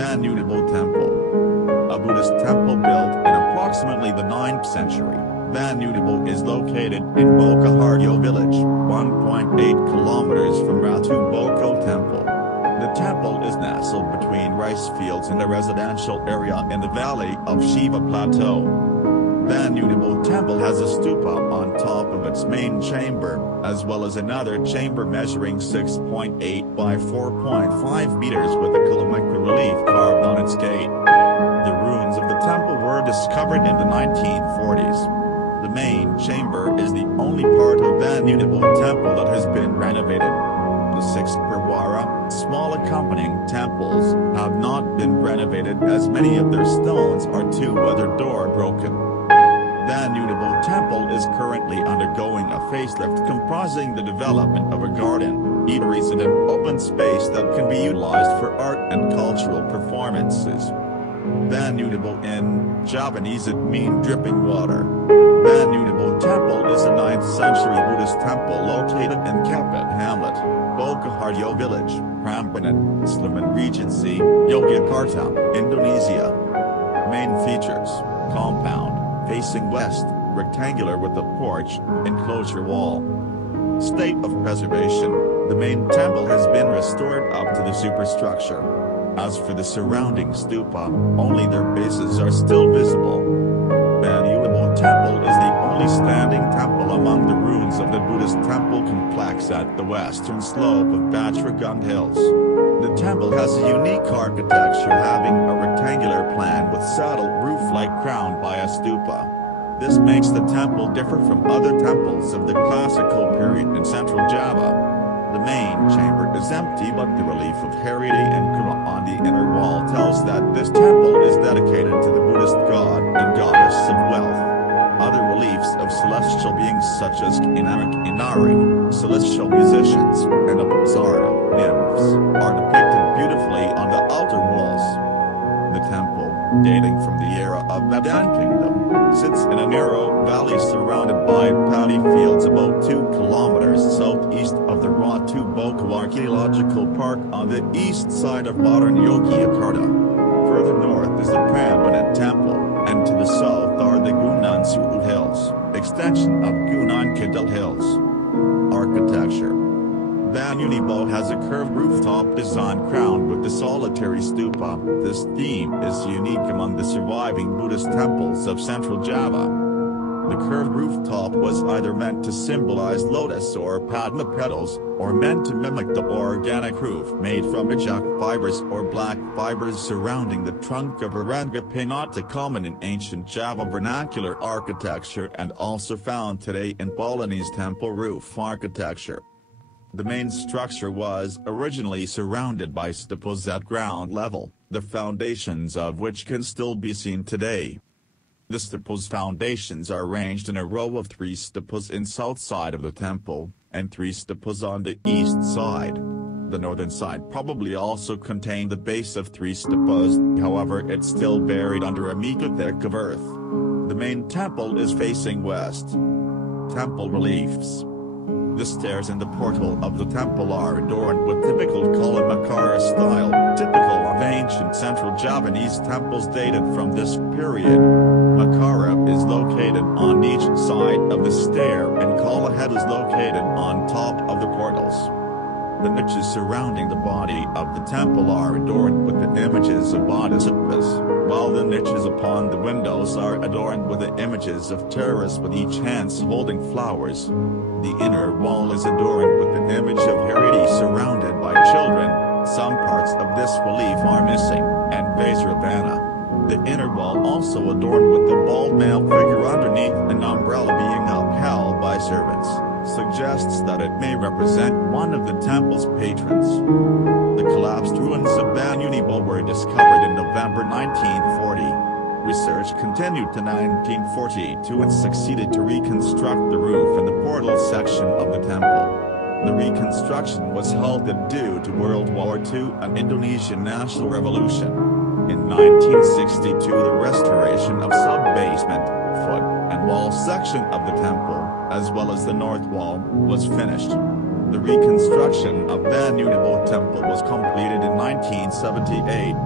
Banyunibo Temple. A Buddhist temple built in approximately the 9th century, Banyunibo is located in Bokoharjo village, 1.8 kilometers from Ratu Boko Temple. The temple is nestled between rice fields and a residential area in the valley of Shiva Plateau. Banyunibo Temple has a stupa on top of its main chamber, as well as another chamber measuring 6.8 by 4.5 meters with a kalamakara relief carved on its gate. The ruins of the temple were discovered in the 1940s. The main chamber is the only part of Banyunibo Temple that has been renovated. The 6 Purwara, small accompanying temples, have not been renovated as many of their stones are too weathered or broken. Banyunibo Temple is currently undergoing a facelift comprising the development of a garden, eateries and an open space that can be utilized for art and cultural performances. Banyunibo in Javanese it means dripping water. Banyunibo Temple is a 9th century Buddhist temple located in Kapit Hamlet, Bokoharjo village, Prambanan, Regency, Yogyakarta, Indonesia. Main features: compound, facing west, rectangular with a porch, enclosure wall. State of preservation: the main temple has been restored up to the superstructure. As for the surrounding stupa, only their bases are still visible. Banyunibo Temple is the only standing temple among the ruins of the Buddhist temple complex at the western slope of Bachragun Hills. The temple has a unique architecture, having a rectangular plan with saddle roof-like crowned by a stupa. This makes the temple differ from other temples of the classical period in central Java. The main chamber is empty, but the relief of Haridi and Kura on the inner wall tells that this temple is dedicated to the Buddhist god and goddess of wealth. Other reliefs of celestial beings such as Inari, celestial musicians, and Apsara, nymphs, are depicted beautifully on the outer walls. The temple, dating from the era of Madan Kingdom, sits in a narrow valley surrounded by paddy fields about 2 kilometers southeast of the Ratu Boko Archaeological Park on the east side of modern Yogyakarta. Further north is the Prambanan Temple, and to the south are the Gunung Su'u Hills, extension of Gunung Kidul Hills. Architecture: Banyunibo has a curved rooftop design crowned with the solitary stupa. This theme is unique among the surviving Buddhist temples of central Java. The curved rooftop was either meant to symbolize lotus or padma petals, or meant to mimic the organic roof made from bijak fibers or black fibers surrounding the trunk of Aranga pinata, common in ancient Java vernacular architecture and also found today in Balinese temple roof architecture. The main structure was originally surrounded by stupas at ground level, the foundations of which can still be seen today. The stupas' foundations are arranged in a row of 3 stupas in south side of the temple, and 3 stupas on the east side. The northern side probably also contained the base of 3 stupas, however it's still buried under a meter thick of earth. The main temple is facing west. Temple reliefs: the stairs and the portal of the temple are adorned with typical kalamakara style, typical of ancient central Javanese temples dated from this period. Makara is located on each side of the stair and kala head is located on top of the portals. The niches surrounding the body of the temple are adorned with the images of bodhisattvas, while the niches upon the windows are adorned with the images of terrorists with each hand holding flowers. The inner wall is adorned with the image of Haridi surrounded by children. Some parts of this relief are missing, and Vajravana. The inner wall also adorned with the bald male figure underneath an umbrella being upheld by servants, suggests that it may represent one of the temple's patrons. The collapsed ruins of Banyunibo were discovered in November 1940. Research continued to 1942 and succeeded to reconstruct the roof and the portal section of the temple. The reconstruction was halted due to World War II and Indonesian National Revolution. In 1962 the restoration of sub-basement, foot, and wall section of the temple, as well as the north wall, was finished. The reconstruction of Banyunibo Temple was completed in 1978.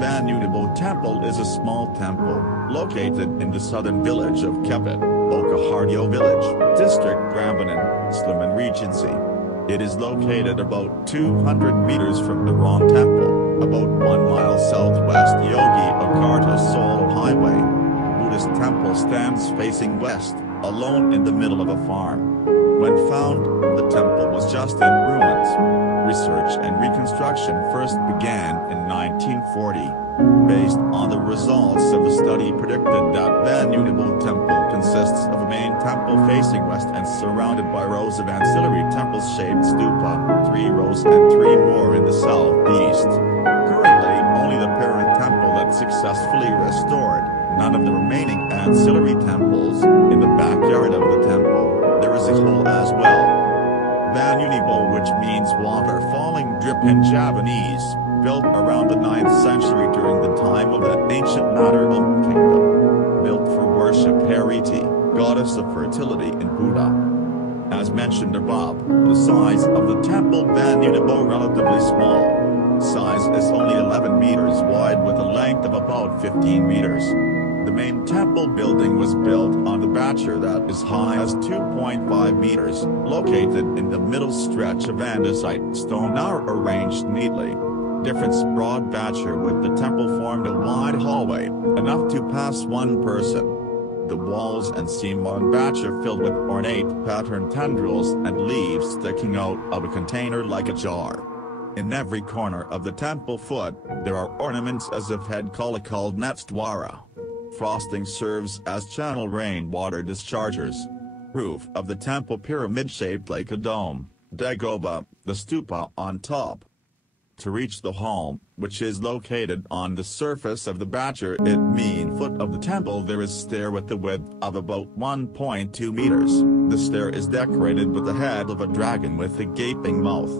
Banyunibo Temple is a small temple, located in the southern village of Kepit, Bokoharjo village, district Prambanan, Sleman Regency. It is located about 200 meters from the Ron Temple, about 1 mile southwest Yogi Akarta Solo Highway. Buddhist temple stands facing west, alone in the middle of a farm. When found, the temple was just in ruins. Research and reconstruction first began in 1940. Based on the results of the study predicted that Banyunibo Temple consists of a main temple facing west and surrounded by rows of ancillary temple-shaped stupa, 3 rows and 3 more in the southeast. Currently, only the parent temple that's successfully restored, none of the remaining ancillary temples. In the backyard of the temple, there is a hole as well. Banyunibo, which means water falling drip in Javanese, built around the 9th century during the time of the ancient Mataram kingdom. Built for worship Hariti, goddess of fertility in Buddha. As mentioned above, the size of the temple Banyunibo relatively small. Size is only 11 meters wide with a length of about 15 meters. The main temple building was built on the bachelor that is high as 2.5 meters, located in the middle stretch of andesite stone are arranged neatly. Different broad bachelor with the temple formed a wide hallway, enough to pass one person. The walls and seam on bachelor filled with ornate patterned tendrils and leaves sticking out of a container like a jar. In every corner of the temple foot, there are ornaments as if head called Netsdwara. Frosting serves as channel rainwater dischargers. Roof of the temple pyramid shaped like a dome, Dagoba, the stupa on top. To reach the hall, which is located on the surface of the bachelor foot of the temple, there is stair with the width of about 1.2 meters. The stair is decorated with the head of a dragon with a gaping mouth.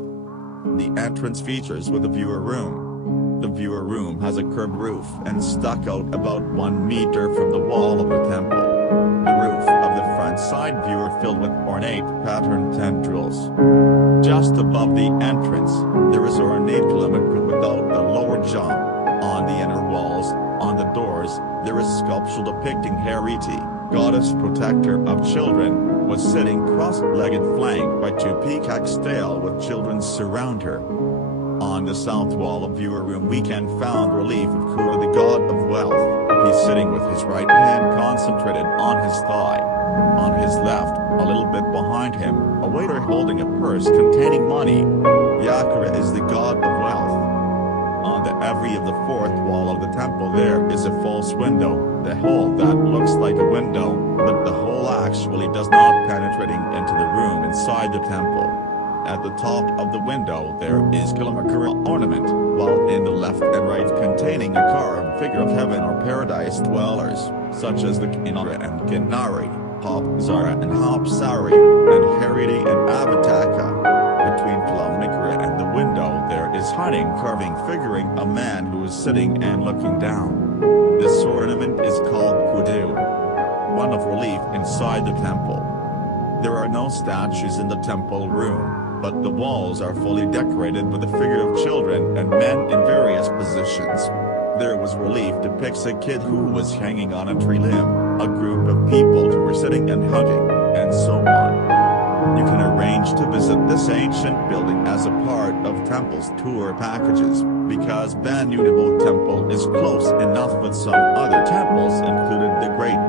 The entrance features with a viewer room. The viewer room has a curved roof and stuck out about 1 meter from the wall of the temple. The roof of the front side viewer filled with ornate patterned tendrils. Just above the entrance, there is ornate kalamakara without the lower jaw. On the inner walls, on the doors, there is sculpture depicting Hariti, goddess protector of children, was sitting cross-legged flanked by 2 peacocks tail with children surround her. On the south wall of viewer room we can found relief of Kura, the god of wealth. He's sitting with his right hand concentrated on his thigh. On his left, a little bit behind him, a waiter holding a purse containing money. Yakura is the god of wealth. On the every of the 4th wall of the temple there is a false window, the hole that looks like a window, but the hole actually does not penetrating into the room inside the temple. At the top of the window there is kalamakara ornament, while in the left and right containing a carved figure of heaven or paradise dwellers, such as the Kinara and Kinari, Hopzara and Hopsari, and Hariti and Avataka. Between kalamakara and the window there is hiding carving figuring a man who is sitting and looking down. This ornament is called Kudu, one of relief inside the temple. There are no statues in the temple room, but the walls are fully decorated with the figure of children and men in various positions. There was relief depicts a kid who was hanging on a tree limb, a group of people who were sitting and hugging, and so on. You can arrange to visit this ancient building as a part of temple's tour packages, because Banyunibo Temple is close enough with some other temples included the Great